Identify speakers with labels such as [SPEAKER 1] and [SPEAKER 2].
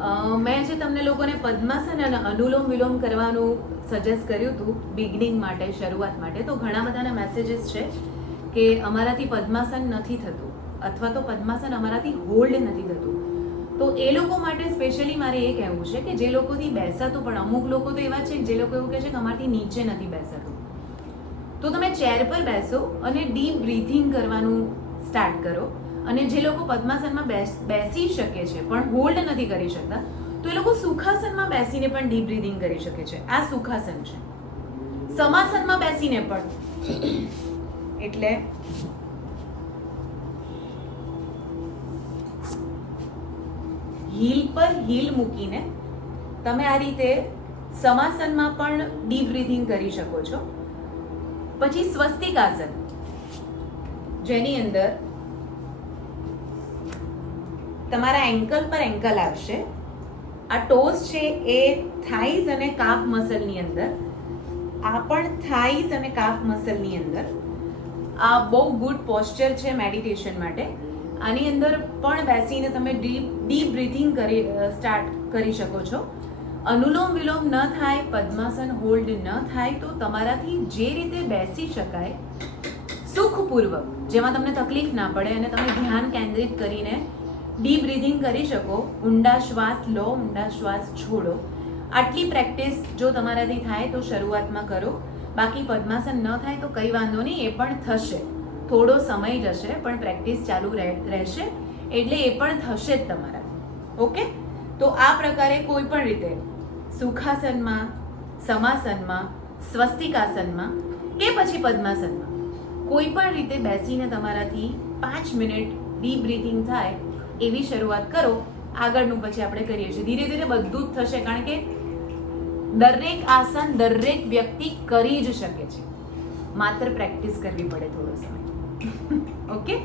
[SPEAKER 1] મેં જે તમને લોકોને પદ્માસન અને અનુલોમ વિલોમ કરવાનું સજેસ્ટ કર્યું હતું બિગનિંગ માટે, શરૂઆત માટે, તો ઘણા બધાના મેસેજીસ છે કે અમારાથી પદ્માસન નથી થતું, અથવા તો પદ્માસન અમારાથી હોલ્ડ નથી થતું. તો એ લોકો માટે સ્પેશિયલી મારે એ કહેવું છે કે જે લોકોથી બેસાતું, પણ અમુક લોકો તો એવા છે જે લોકો એવું કહે છે કે અમારાથી નીચે નથી બેસાતું. તો તમે ચેર પર બેસો અને ડીપ બ્રીથિંગ કરવાનું સ્ટાર્ટ કરો. અને જે લોકો પદ્માસનમાં બેસ શકે છે, પણ હોલ્ડ નથી કરી શકતા, તો એ લોકો સુખાસનમાં બેસીને પણ ડીપ બ્રીધિંગ કરી શકે છે. આ સુખાસન છે. સમાસનમાં બેસીને પણ. એટલે હીલ પર હીલ મૂકીને તમે આ રીતે સમાસનમાં પણ ડીપ બ્રીથિંગ કરી શકો છો. પછી સ્વસ્તિક આસન જેની અંદર તમારા એન્કલ પર એન્કલ આવશે. આ ટોસ છે એ થાઈઝ અને કાફ મસલની અંદર. આ પણ થાઈઝ અને કાફ મસલની અંદર. આ બહુ ગુડ પોસ્ચર છે મેડિટેશન માટે. આની અંદર પણ બેસીને તમે ડીપ ડીપ બ્રીથિંગ કરી સ્ટાર્ટ કરી શકો છો. અનુલોમ વિલોમ ન થાય, પદ્માસન હોલ્ડ ન થાય, તો તમારાથી જે રીતે બેસી શકાય, સુખપૂર્વક, જેમાં તમને તકલીફ ના પડે અને તમે ધ્યાન કેન્દ્રિત કરીને ડીપ બ્રીથિંગ કરી શકો. ઊંડા શ્વાસ લો, ઊંડા શ્વાસ છોડો. આટલી પ્રેક્ટિસ જો તમારાથી થાય તો શરૂઆતમાં કરો. બાકી પદ્માસન ન થાય તો કંઈ વાંધો નહીં, એ પણ થશે. થોડો સમય જશે, પણ પ્રેક્ટિસ ચાલુ રહે- રહેશે. એટલે એ પણ થશે જ તમારા ઓકે? તો આ પ્રકારે કોઈ પણ રીતે સુખાસનમાં, સમાસનમાં, સ્વસ્તિકાસનમાં કે પછી પદ્માસનમાં કોઈ પણ રીતે બેસીને તમારાથી પાંચ મિનિટ ડીપ બ્રીથિંગ થાય એવી શરૂઆત કરો. આગળનું પછી આપણે કરીએ છીએ. ધીરે ધીરે બધું જ થશે કારણ કે દરેક આસન દરેક વ્યક્તિ કરી જ શકે છે. માત્ર પ્રેક્ટિસ કરવી પડે થોડો સમય. ઓકે